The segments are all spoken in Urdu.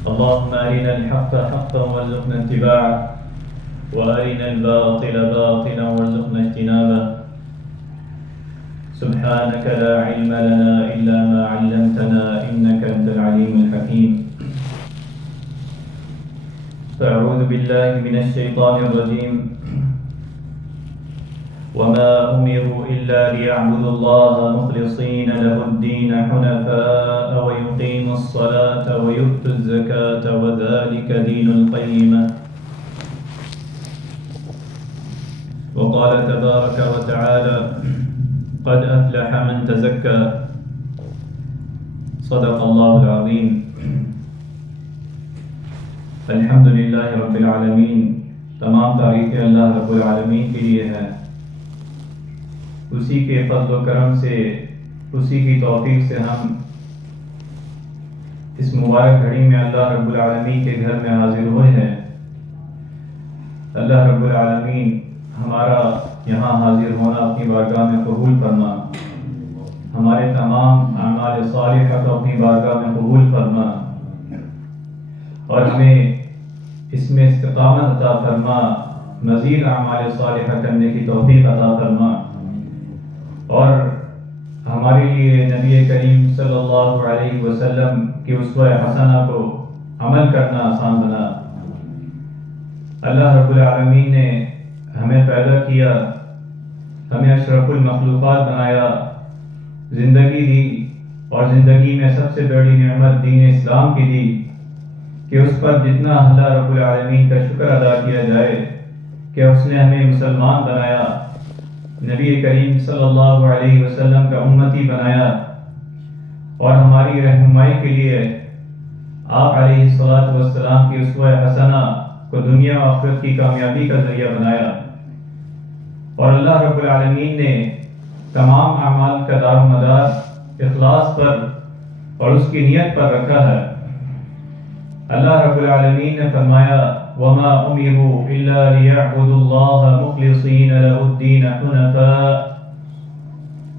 اللهم أرنا الحق حقا وارزقنا اتباعه وأرنا الباطل باطلا وارزقنا اجتنابه. سبحانك لا علم لنا إلا ما علمتنا إنك أنت العليم الحكيم. أعوذ بالله من الشيطان الرجيم. وما أمروا إلا ليعبدوا الله مخلصين له الدين حنفاء ويقيموا الصلاة ويؤتوا الزكاة وذلك دين القيمة. وقال تبارك وتعالى: قد أفلح من تزكى. صدق الله العظيم. الحمد للہ رب العالمین. تمام تعریفیں اللہ رب العالمین کے لیے ہیں. اسی کے فضل و کرم سے، اسی کی توفیق سے ہم اس مبارک گھڑی میں اللہ رب العالمین کے گھر میں حاضر ہوئے ہیں. اللہ رب العالمین ہمارا یہاں حاضر ہونا اپنی بارگاہ میں قبول فرما. ہمارے تمام اعمال صالحہ کو اپنی بارگاہ میں قبول فرما اور ہمیں اس میں استقامت عطا فرما. مزید اعمال صالحہ کرنے کی توفیق عطا فرما اور ہمارے لیے نبی کریم صلی اللہ علیہ وسلم کی اسوہ حسنہ کو عمل کرنا آسان بنا. اللہ رب العالمین نے ہمیں پیدا کیا، ہمیں اشرف المخلوقات بنایا، زندگی دی اور زندگی میں سب سے بڑی نعمت دین اسلام کی دی کہ اس پر جتنا اللہ رب العالمین کا شکر ادا کیا جائے کہ اس نے ہمیں مسلمان بنایا، نبی کریم صلی اللہ علیہ وسلم کا امتی بنایا اور ہماری رہنمائی کے لیے آپ علیہ الصلاۃ والسلام کی اسوہ حسنہ کو دنیا و آخرت کی کامیابی کا ذریعہ بنایا. اور اللہ رب العالمین نے تمام اعمال کا دار و مدار اخلاص پر اور اس کی نیت پر رکھا ہے. اللہ رب العالمین نے فرمایا: وَمَا أُمِرُوا إِلَّا لِيَعْبُدُوا اللَّهَ مُخْلِصِينَ لَهُ الدِّينَ حُنَفَاءَ.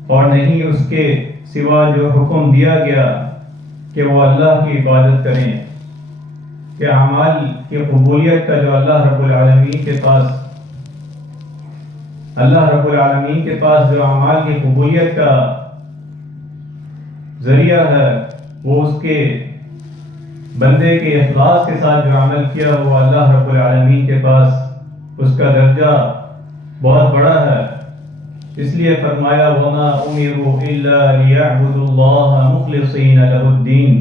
اور نہیں اس کے سوا جو حکم دیا گیا کہ وہ اللہ کی عبادت کریں، کہ اعمال کی قبولیت کا جو اللہ رب العالمین کے پاس جو اعمال کی قبولیت کا ذریعہ ہے وہ اس کے بندے کے اخلاص کے ساتھ جو عمل کیا وہ اللہ رب العالمین کے پاس اس کا درجہ بہت بڑا ہے. اس لیے فرمایا: وَمَا أُمِرُوا إِلَّا لِيَعْبُدُوا اللَّهَ مُخْلِصِينَ لَهُ الدِّينَ.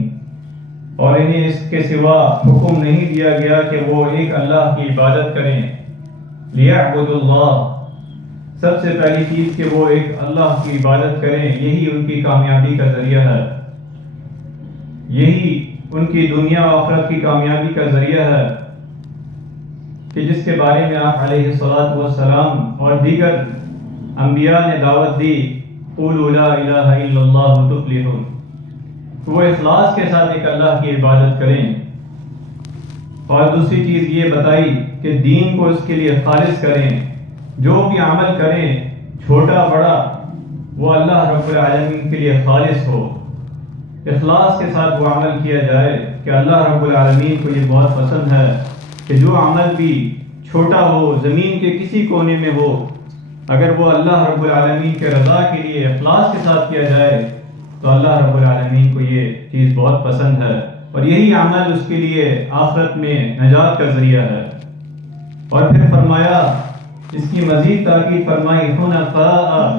اور انہیں اس کے سوا حکم نہیں دیا گیا کہ وہ ایک اللہ کی عبادت کریں. لِيَعْبُدُوا اللَّهَ، سب سے پہلی چیز کہ وہ ایک اللہ کی عبادت کریں، یہی ان کی کامیابی کا ذریعہ ہے، یہی ان کی دنیا و آخرت کی کامیابی کا ذریعہ ہے کہ جس کے بارے میں آپ علیہ الصلاۃ والسلام اور دیگر انبیاء نے دعوت دی: قولوا لا الہ الا اللہ تفلحون. وہ اخلاص کے ساتھ ایک اللہ کی عبادت کریں. اور دوسری چیز یہ بتائی کہ دین کو اس کے لیے خالص کریں. جو بھی عمل کریں چھوٹا بڑا وہ اللہ رب العالمین کے لیے خالص ہو، اخلاص کے ساتھ وہ عمل کیا جائے کہ اللہ رب العالمین کو یہ بہت پسند ہے کہ جو عمل بھی چھوٹا ہو، زمین کے کسی کونے میں ہو، اگر وہ اللہ رب العالمین کے رضا کے لیے اخلاص کے ساتھ کیا جائے تو اللہ رب العالمین کو یہ چیز بہت پسند ہے اور یہی عمل اس کے لیے آخرت میں نجات کا ذریعہ ہے. اور پھر فرمایا، اس کی مزید تاکید فرمائی: حنفاء،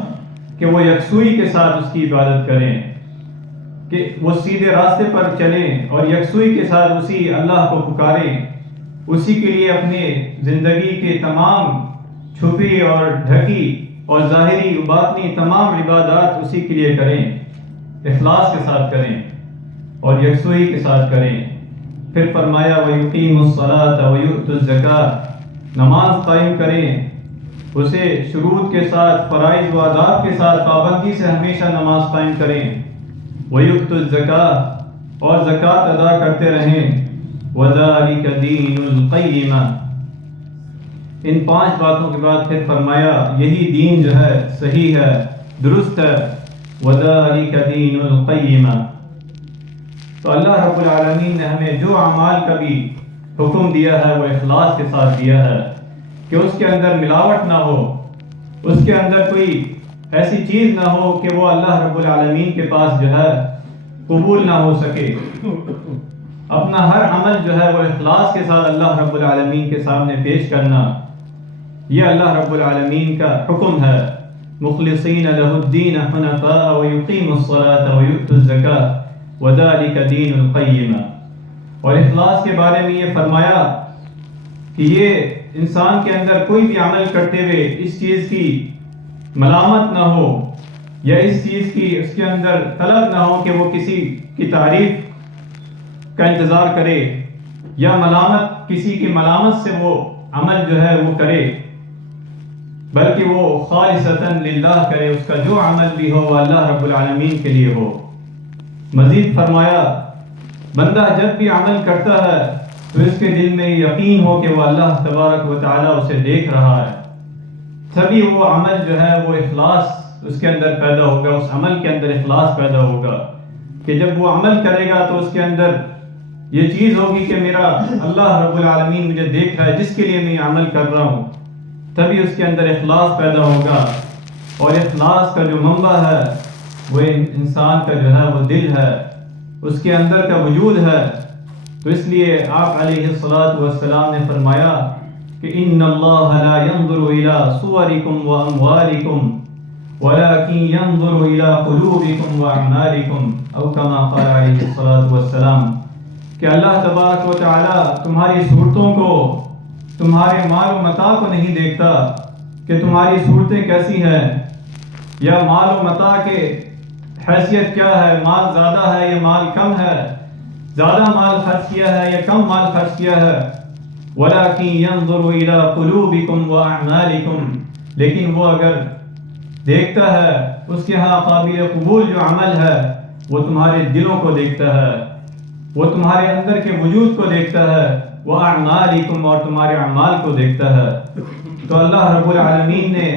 کہ وہ یکسوئی کے ساتھ اس کی عبادت کریں، کہ وہ سیدھے راستے پر چلیں اور یکسوئی کے ساتھ اسی اللہ کو پکاریں، اسی کے لیے اپنے زندگی کے تمام چھپی اور ڈھکی اور ظاہری و باطنی تمام عبادات اسی کے لیے کریں، اخلاص کے ساتھ کریں اور یکسوئی کے ساتھ کریں. پھر فرمایا: وَيُقِيمُوا الصَّلَاةَ وَيُؤْتُوا الزَّكَاةَ، نماز قائم کریں، اسے شروط کے ساتھ، فرائض و آداب کے ساتھ پابندی سے ہمیشہ نماز قائم کریں. وَيُؤْتُوا الزَّكَاةَ، اور زکوٰۃ ادا کرتے رہیں. وَذَلِكَ دِينُ الْقَيِّمَةِ. ان 5 باتوں کے بعد پھر فرمایا یہی دین جو ہے صحیح ہے، درست ہے. وَذَلِكَ دِينُ الْقَيِّمَةِ. تو اللہ رب العالمین نے ہمیں جو اعمال کا بھی حکم دیا ہے وہ اخلاص کے ساتھ دیا ہے کہ اس کے اندر ملاوٹ نہ ہو، اس کے اندر کوئی ایسی چیز نہ ہو کہ وہ اللہ رب العالمین کے پاس جو ہے قبول نہ ہو سکے۔ اپنا ہر عمل جو ہے وہ اخلاص کے ساتھ اللہ رب العالمین کے سامنے پیش کرنا، یہ اللہ رب العالمین کا حکم ہے۔ مخلصین لہ الدین حنفاء ویقیموا الصلاة ویؤتوا الزکاة وذلک دین القیمہ۔ اور اخلاص کے بارے میں یہ فرمایا کہ یہ انسان کے اندر کوئی بھی عمل کرتے ہوئے اس چیز کی ملامت نہ ہو، یا اس چیز کی اس کے اندر طلب نہ ہو کہ وہ کسی کی تعریف کا انتظار کرے، یا ملامت کسی کی ملامت سے وہ عمل جو ہے وہ کرے، بلکہ وہ خالصتاً للہ کرے، اس کا جو عمل بھی ہو وہ اللہ رب العالمین کے لیے ہو۔ مزید فرمایا بندہ جب بھی عمل کرتا ہے تو اس کے دل میں یقین ہو کہ وہ اللہ تبارک و تعالیٰ اسے دیکھ رہا ہے، تبھی وہ عمل جو ہے وہ اخلاص اس کے اندر پیدا ہوگا، اس عمل کے اندر اخلاص پیدا ہوگا کہ جب وہ عمل کرے گا تو اس کے اندر یہ چیز ہوگی کہ میرا اللہ رب العالمین مجھے دیکھ رہا ہے جس کے لیے میں یہ عمل کر رہا ہوں، تبھی اس کے اندر اخلاص پیدا ہوگا۔ اور اخلاص کا جو منبع ہے وہ انسان کا جو ہے وہ دل ہے، اس کے اندر کا وجود ہے۔ تو اس لیے آپ علیہ الصلاۃ والسلام نے فرمایا کہ ان اللہ لا ينظر الى صورکم واموالکم ولكن ينظر الى قلوبکم واعمالکم، او کما قال علیہ الصلاۃ والسلام، کہ اللہ تبارک و تعالی تمہاری صورتوں کو، تمہارے مال و متاع کو نہیں دیکھتا کہ تمہاری صورتیں کیسی ہیں، یا مال و متاع کے حیثیت کیا ہے، مال زیادہ ہے یا مال کم ہے، زیادہ مال خرچ کیا ہے یا کم مال خرچ کیا ہے، وَلَكِنْ يَنظُرُ إِلَىٰ قُلُوبِكُمْ وَأَعْمَالِكُمْ، لیکن وہ اگر دیکھتا ہے اس کے ہاں قابل قبول جو عمل ہے وہ تمہارے دلوں کو دیکھتا ہے، وہ تمہارے اندر کے وجود کو دیکھتا ہے، وَأَعْمَالِكُمْ، اور تمہارے اعمال کو دیکھتا ہے۔ تو اللہ رب العالمین نے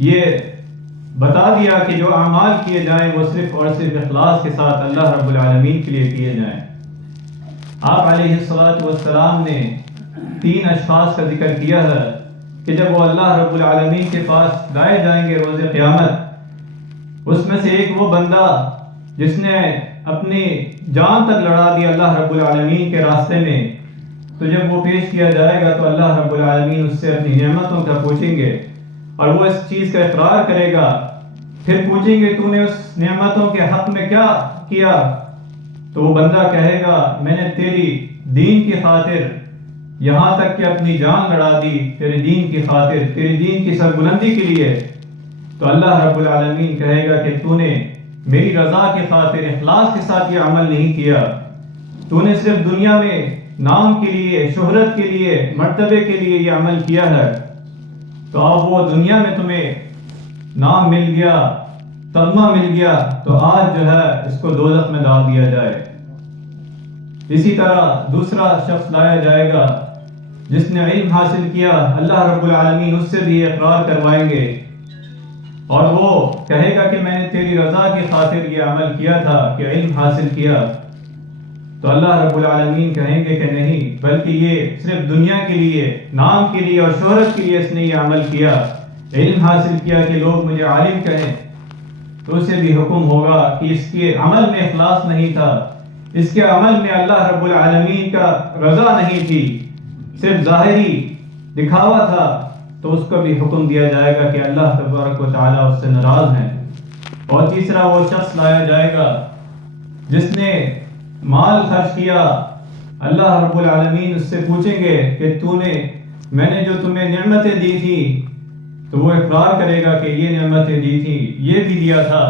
یہ بتا دیا کہ جو اعمال کیے جائیں وہ صرف اور صرف اخلاص کے ساتھ اللہ رب العالمین کے لیے کیے جائیں۔ آپ علیہ الصلاۃ والسلام نے 3 اشخاص کا ذکر کیا ہے کہ جب وہ اللہ رب العالمین کے پاس لائے جائیں گے روز قیامت، اس میں سے ایک وہ بندہ جس نے اپنی جان تک لڑا دی اللہ رب العالمین کے راستے میں، تو جب وہ پیش کیا جائے گا تو اللہ رب العالمین اس سے اپنی نعمتوں کا پوچھیں گے، اور وہ اس چیز کا اقرار کرے گا، پھر پوچھیں گے تو نے اس نعمتوں کے حق میں کیا کیا؟ تو وہ بندہ کہے گا میں نے تیری دین کی خاطر یہاں تک کہ اپنی جان لڑا دی، تیرے دین کی خاطر، تیری دین کی سربلندی کے لیے۔ تو اللہ رب العالمین کہے گا کہ تو نے میری رضا کی خاطر اخلاص کے ساتھ یہ عمل نہیں کیا، تو نے صرف دنیا میں نام کے لیے، شہرت کے لیے، مرتبے کے لیے یہ عمل کیا ہے، تو اب وہ دنیا میں تمہیں نام مل گیا، تمغہ مل گیا، تو آج جو ہے اس کو دوزخ میں ڈال دیا جائے۔ اسی طرح دوسرا شخص لایا جائے گا جس نے علم حاصل کیا، اللہ رب العالمین اس سے بھی اقرار کروائیں گے، اور وہ کہے گا کہ میں نے تیری رضا کی خاطر یہ عمل کیا تھا کہ علم حاصل کیا۔ تو اللہ رب العالمین کہیں گے کہ نہیں، بلکہ یہ صرف دنیا کے لیے، نام کے لیے اور شہرت کے لیے اس نے یہ عمل کیا، علم حاصل کیا کہ لوگ مجھے عالم کہیں۔ تو اسے بھی حکم ہوگا کہ اس کے عمل میں اخلاص نہیں تھا، اس کے عمل میں اللہ رب العالمین کا رضا نہیں تھی، صرف ظاہری دکھاوا تھا، تو اس کو بھی حکم دیا جائے گا کہ اللہ تبارک و تعالیٰ اس سے ناراض ہیں۔ اور تیسرا وہ شخص لایا جائے گا جس نے مال خرچ کیا، اللہ رب العالمین اس سے پوچھیں گے کہ تو نے، میں نے جو تمہیں نعمتیں دی تھی، تو وہ اقرار کرے گا کہ یہ نعمتیں دی تھی، یہ بھی دیا تھا،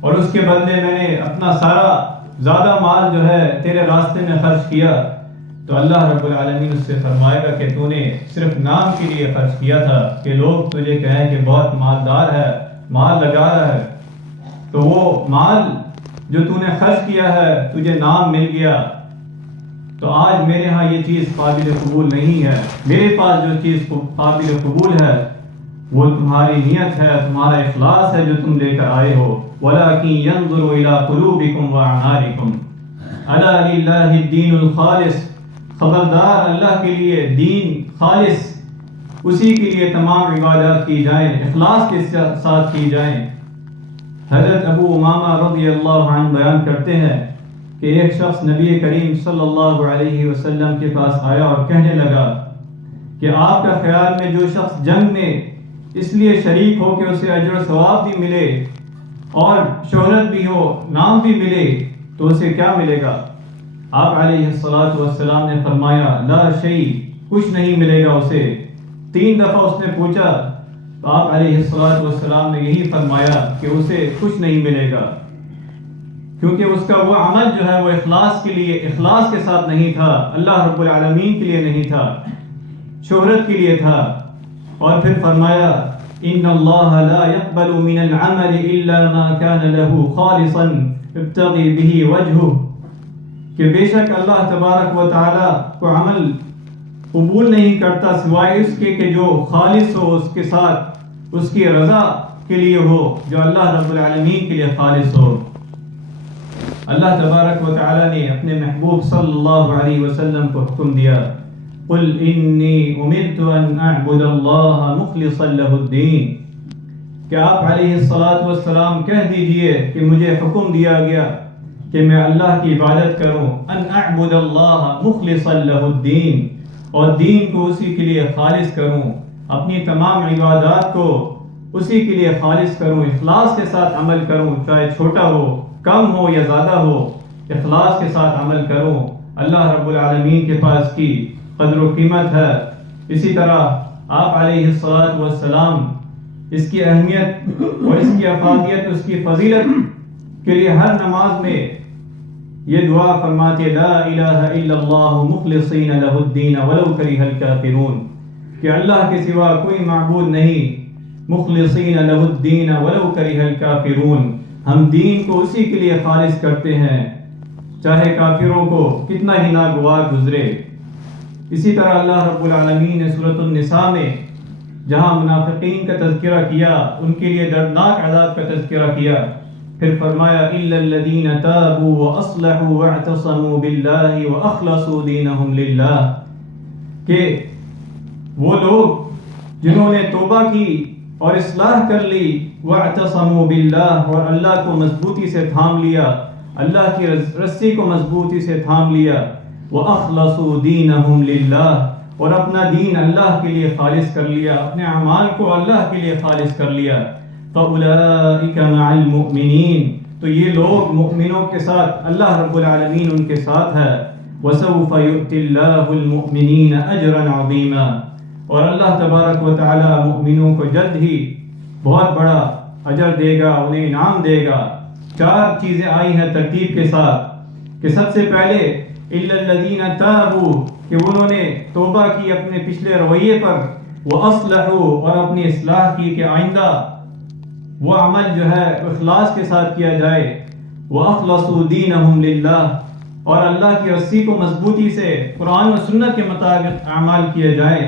اور اس کے بدلے میں نے اپنا سارا زیادہ مال جو ہے تیرے راستے میں خرچ کیا۔ تو اللہ رب العالمین اس سے فرمائے گا کہ تو نے صرف نام کے لیے خرچ کیا تھا کہ لوگ تجھے کہیں کہ بہت مالدار ہے، مال لگا رہا ہے، تو وہ مال جو تو نے خرچ کیا ہے تجھے نام مل گیا، تو آج میرے ہاں یہ چیز قابل قبول نہیں ہے، میرے پاس جو چیز قابل قبول ہے وہ تمہاری نیت ہے، تمہارا اخلاص ہے جو تم لے کر آئے ہو۔ وَلَكِنْ يَنظُرُ إِلَىٰ قُلُوبِكُمْ وَأَعْمَالِكُمْ، الا للہ الدین الخالص، خبردار اللہ کے لیے دین خالص، اسی کے لیے تمام عبادات کی جائیں، اخلاص کے ساتھ کی جائیں۔ حضرت ابو امامہ رضی اللہ عنہ بیان کرتے ہیں کہ ایک شخص نبی کریم صلی اللہ علیہ وسلم کے پاس آیا اور کہنے لگا کہ آپ کا خیال میں جو شخص جنگ میں اس لیے شریک ہو کہ اسے اجر و ثواب بھی ملے اور شہرت بھی ہو، نام بھی ملے، تو اسے کیا ملے گا؟ آپ علیہ السلام نے فرمایا لا شیء، کچھ نہیں ملے گا اسے۔ 3 دفعہ اس نے پوچھا تو آپ علیہ السلام نے یہی فرمایا کہ اسے کچھ نہیں ملے گا، کیونکہ اس کا وہ عمل جو ہے وہ اخلاص کے ساتھ نہیں تھا، اللہ رب العالمین کے لیے نہیں تھا، شہرت کے لیے تھا۔ اور پھر فرمایا ان اللہ لا يقبل من العمل الا ما كان له خالصا ابتغي به وجهه، کہ بے شک اللہ تبارک و تعالی کو عمل قبول نہیں کرتا سوائے اس کے کہ جو خالص ہو، اس کے ساتھ اس کی رضا کے لیے ہو، جو اللہ رب العالمین کے لیے خالص ہو۔ اللہ تبارک و تعالی نے اپنے محبوب صلی اللہ علیہ وسلم کو حکم دیا قل انی امرت ان اعبد اللہ مخلصا له الدین، کہ آپ علیہ السلام کہہ دیجئے کہ مجھے حکم دیا گیا کہ میں اللہ کی عبادت کروں، ان اعبد اللہ مخلصا له الدین، اور دین کو اسی کے لیے خالص کروں، اپنی تمام عبادات کو اسی کے لیے خالص کروں، اخلاص کے ساتھ عمل کروں، چاہے چھوٹا ہو، کم ہو یا زیادہ ہو، اخلاص کے ساتھ عمل کروں۔ اللہ رب العالمین کے پاس کی قدر و قیمت ہے۔ اسی طرح آپ علیہ السلام اس کی اہمیت اور اس کی افادیت، اس کی فضیلت کے لیے ہر نماز میں یہ دعا فرماتے لا الہ الا اللہ مخلصین لہ الدین ولو کرہ الکافرون، کہ اللہ کے سوا کوئی معبود نہیں، مخلصین لہ الدین ولو کرہ الکافرون، ہم دین کو اسی کے لیے خالص کرتے ہیں چاہے کافروں کو کتنا ہی ناگوار گزرے۔ اسی طرح اللہ رب العالمین نے سورۃ النساء میں جہاں منافقین کا تذکرہ کیا، ان کے لیے دردناک عذاب کا تذکرہ کیا، پھر فرمایا الا الذین تابوا واصلحوا واعتصموا باللہ واخلصوا دینہم للہ، کہ وہ لوگ جنہوں نے توبہ کی اور اصلاح کر لی، واعتصموا باللہ، اور اللہ کو مضبوطی سے تھام لیا، اللہ کی رسی کو مضبوطی سے تھام لیا، وَأَخْلَصُوا دِينَهُمْ لِلَّهِ، اور اپنا دین اللہ کے لیے خالص کر لیا، اپنے اعمال کو اللہ کے لیے خالص کر لیا۔ فَأُولَئِكَ مَعَ الْمُؤْمِنِينَ، تو یہ لوگ مؤمنوں کے ساتھ، اللہ رب العالمین ان کے ساتھ ہے۔ وَسَوْفَ يُؤْتِ اللَّهُ الْمُؤْمِنِينَ أَجْرًا عَظِيمًا، اور اللہ تبارک و تعالی مؤمنوں کو جلد ہی بہت بڑا اجر دے گا، انہیں انعام دے گا۔ 4 چیزیں آئی ہیں ترتیب کے ساتھ کہ سب سے پہلے الا الذین تابوا، کہ انہوں نے توبہ کی اپنے پچھلے رویے پر، واصلحوا، اور اپنی اصلاح کی کہ آئندہ وہ عمل جو ہے اخلاص کے ساتھ کیا جائے، واخلصوا دینہم للہ، اور اللہ کی رسی کو مضبوطی سے قرآن و سنت کے مطابق اعمال کیے جائیں۔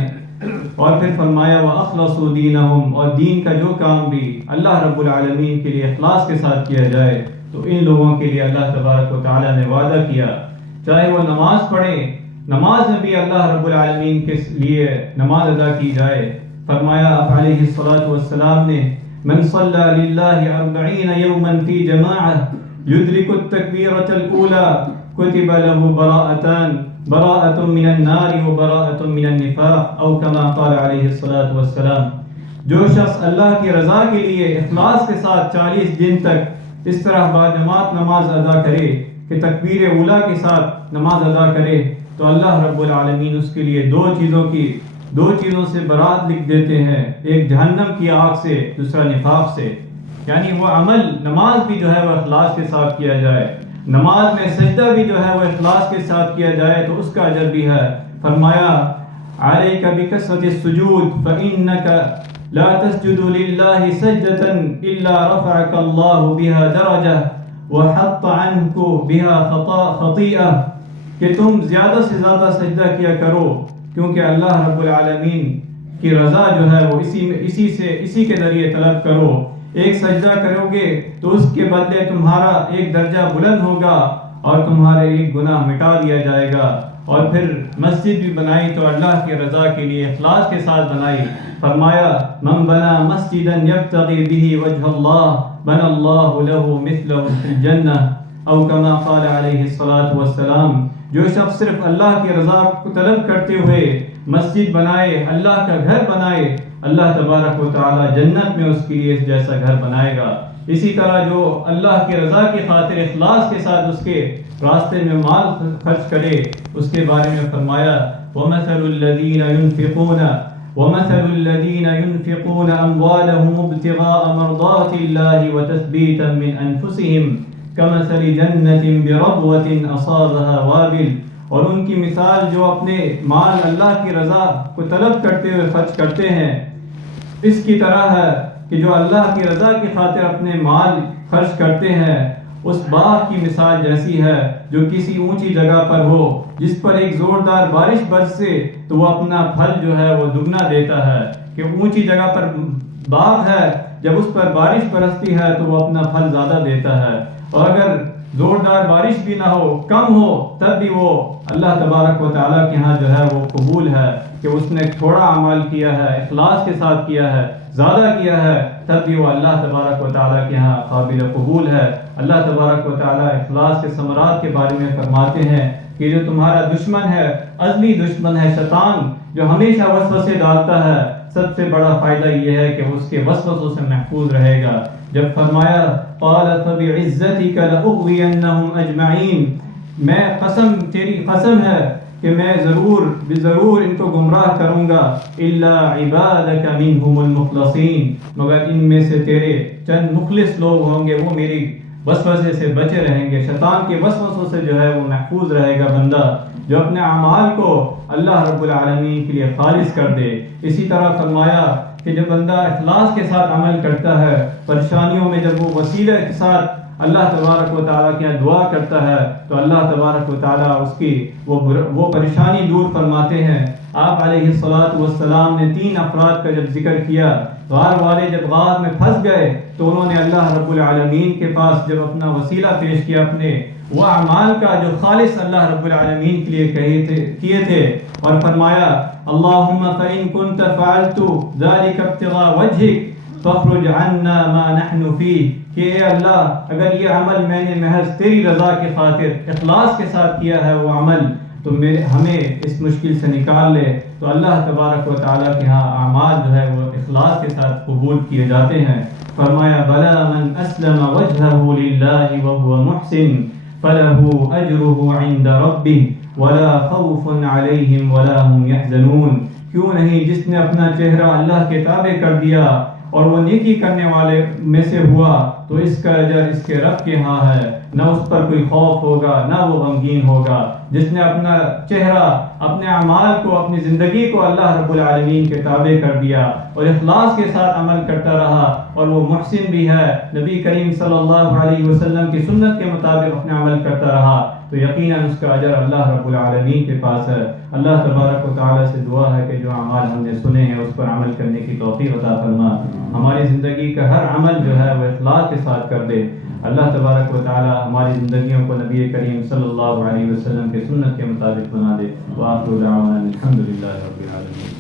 اور پھر فرمایا واخلصوا دینہم، اور دین کا جو کام بھی اللہ رب العالمین کے لیے اخلاص کے ساتھ کیا جائے، تو ان لوگوں کے لیے اللہ تبارک و تعالی نے وعدہ کیا، چاہے وہ نماز پڑھیں، نماز میں بھی اللہ رب العالمین کے لیے نماز ادا کی جائے۔ فرمایا آپ علیہ السلام نے من صلی للہ 40 یوما فی جماعہ یدرک التکبیرۃ الاولی کتب له براءۃ من النار وبراءۃ من النفاق، او کما قال علیہ السلام، جو شخص اللہ کی رضا کے لیے اخلاص کے ساتھ 40 دن تک اس طرح باجماعت نماز ادا کرے کہ تکبیر اولیٰ کے ساتھ نماز ادا کرے، تو اللہ رب العالمین اس کے لیے 2 چیزوں سے برات لکھ دیتے ہیں، ایک جہنم کی آگ سے، دوسرا نفاق سے۔ یعنی وہ عمل نماز بھی جو ہے وہ اخلاص کے ساتھ کیا جائے، نماز میں سجدہ بھی جو ہے وہ اخلاص کے ساتھ کیا جائے تو اس کا اجر بھی ہے۔ فرمایا علیک بکثرۃ السجود فإنک لا تسجد للہ سجدۃ الا رفعک اللہ بها درجہ وحط عنک بها خطیئہ، کہ تم زیادہ سے زیادہ سجدہ کیا کرو، کیونکہ اللہ رب العالمین کی رضا جو ہے وہ اسی کے ذریعے طلب کرو۔ ایک سجدہ کرو گے تو اس کے بدلے تمہارا ایک درجہ بلند ہوگا، اور تمہارے ایک گناہ مٹا دیا جائے گا۔ اور پھر مسجد بھی بنائی تو اللہ کی رضا کے لیے اخلاص کے ساتھ بنائی۔ فرمایا من بنا مسجدا یبتغی بہ وجہ اللہ بنى اللہ لہ مثلہ فی الجنہ، او کما قال علیہ الصلاۃ والسلام۔ جو شخص صرف اللہ کی رضا کو طلب کرتے ہوئے مسجد بنائے، اللہ کا گھر بنائے، اللہ تبارک و تعالی جنت میں اس کے لیے اس جیسا گھر بنائے گا۔ اسی طرح جو اللہ کی رضا کی خاطر اخلاص کے ساتھ اس کے راستے میں مال خرچ کرے، اس کے بارے میں فرمایا وَمَثَلُ الَّذِينَ يُنْفِقُونَ أَمْوَالَهُمُ ابْتِغَاءَ مَرْضَاتِ اللَّهِ وَتَثْبِيتًا مِّنْ أَنفُسِهِمْ كَمَثَلِ جَنَّةٍ بِرَبْوَةٍ أَصَابَهَا وَابِلٌ۔ اور ان کی مثال جو اپنے مال اللہ کی رضا کو طلب کرتے ہوئے خرچ کرتے ہیں، اس کی طرح ہے کہ جو اللہ کی رضا کی خاطر اپنے مال خرچ کرتے ہیں، اس باغ کی مثال جیسی ہے جو کسی اونچی جگہ پر ہو، جس پر ایک زوردار بارش برسے تو وہ اپنا پھل جو ہے وہ دگنا دیتا ہے۔ کہ اونچی جگہ پر باغ ہے، جب اس پر بارش برستی ہے تو وہ اپنا پھل زیادہ دیتا ہے، اور اگر زوردار بارش بھی نہ ہو، کم ہو، تب بھی وہ اللہ تبارک و تعالیٰ کے ہاں جو ہے وہ قبول ہے کہ اس نے تھوڑا عمل کیا ہے، اخلاص کے ساتھ کیا ہے، زیادہ کیا ہے، تب بھی وہ اللہ تبارک و تعالیٰ کے ہاں قابل قبول ہے۔ اللہ تبارک و تعالیٰ اخلاص کے ثمرات کے بارے میں فرماتے ہیں کہ جو تمہارا دشمن ہے، ازلی دشمن ہے شیطان، جو ہمیشہ وسوسے ڈالتا ہے، سب سے بڑا فائدہ یہ ہے کہ اس کے وسوسوں سے محفوظ رہے گا۔ جب فرمایا قال فبعزتک لأغوینہم اجمعین، میں تیری قسم ہے کہ میں ضرور ان کو گمراہ کروں گا، الا عبادک منہم المخلصین، مگر ان میں سے تیرے چند مخلص لوگ ہوں گے، وہ میری وسوسے سے بچے رہیں گے، شیطان کے وسوسوں سے جو ہے وہ محفوظ رہے گا بندہ جو اپنے اعمال کو اللہ رب العالمین کے لیے خالص کر دے۔ اسی طرح فرمایا کہ جب بندہ اخلاص کے ساتھ عمل کرتا ہے، پریشانیوں میں جب وہ وسیلے کے ساتھ اللہ تبارک و تعالیٰ کے دعا کرتا ہے تو اللہ تبارک و تعالیٰ اس کی وہ پریشانی دور فرماتے ہیں۔ آپ علیہ الصلاۃ والسلام نے 3 افراد کا جب ذکر کیا، غار والے جب غار میں پھنس گئے تو انہوں نے اللہ رب العالمین کے پاس جب اپنا وسیلہ پیش کیا، اپنے وہ اعمال کا جو خالص اللہ رب العالمین کے لیے کیے تھے، اور فرمایا اللہم فإن كنت فعلت ذلك ابتغاء وجهك فاخرج عنا ما نحن فيه، کہ اے اللہ اگر یہ عمل میں نے محض تیری رضا کی خاطر اخلاص کے ساتھ کیا ہے وہ عمل، تو ہمیں اس مشکل سے نکال لے۔ تو اللہ تبارک و تعالیٰ کے ہاں اعمال جو ہے وہ اخلاص کے ساتھ قبول کیے جاتے ہیں۔ فرمایا بلا من اسلم وجهه للہ وهو محسن فله اجره عند ربه ولا خوف علیہم ولا هم يحزنون، کیوں نہیں جس نے اپنا چہرہ اللہ کے تابع کر دیا اور وہ نیکی کرنے والے میں سے ہوا تو اس کا اجر اس کے رب کے ہاں ہے، نہ اس پر کوئی خوف ہوگا نہ وہ غمگین ہوگا۔ جس نے اپنا چہرہ، اپنے اعمال کو، اپنی زندگی کو اللہ رب العالمین کے تابع کر دیا اور اخلاص کے ساتھ عمل کرتا رہا اور وہ محسن بھی ہے، نبی کریم صلی اللہ علیہ وسلم کی سنت کے مطابق اپنا عمل کرتا رہا، تو یقیناً اس کا اجر اللہ رب العالمین کے پاس ہے۔ اللہ تبارک و تعالیٰ سے دعا ہے کہ جو اعمال ہم نے سنے ہیں اس پر عمل کرنے کی توفیق عطا فرما، ہماری زندگی کا ہر عمل جو ہے وہ اخلاص کے ساتھ کر دے۔ اللہ تبارک و تعالیٰ ہماری زندگیوں کو نبی کریم صلی اللہ علیہ وسلم کے سنت کے مطابق بنا دے۔ وآخر دعوانا الحمد للہ رب العالمین۔